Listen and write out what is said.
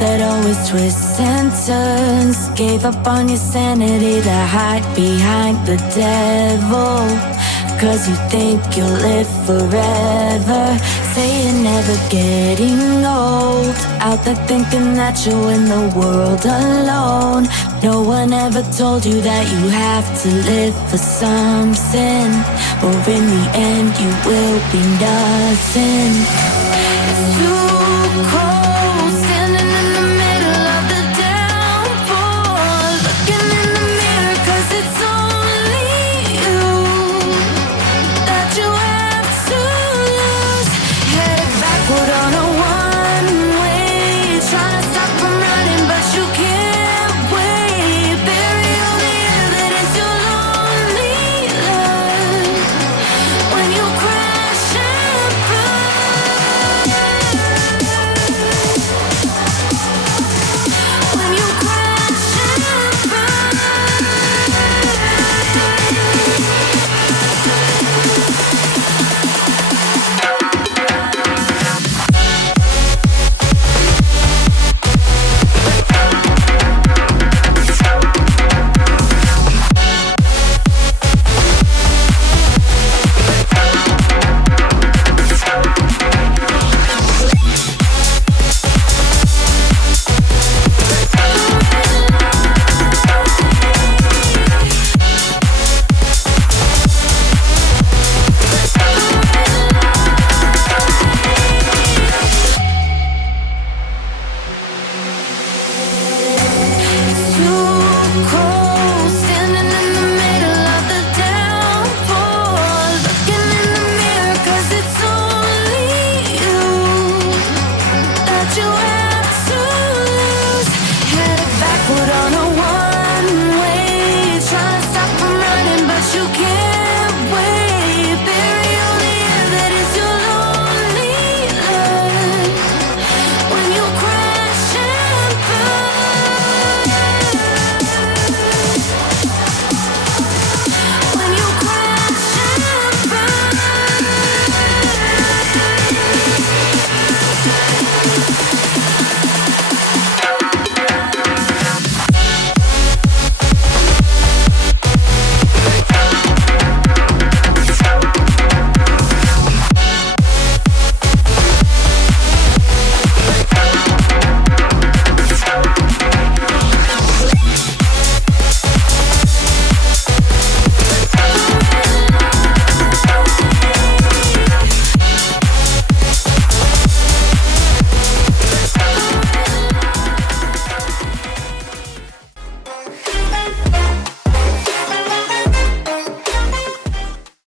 that always twists and turns. Gave up on your sanity to hide behind the devil. Cause you think you'll live forever. Say you're never getting old. Out there thinking that you're in the world alone. No one ever told you that you have to live for something, or in the end you will be nothing. It's too cold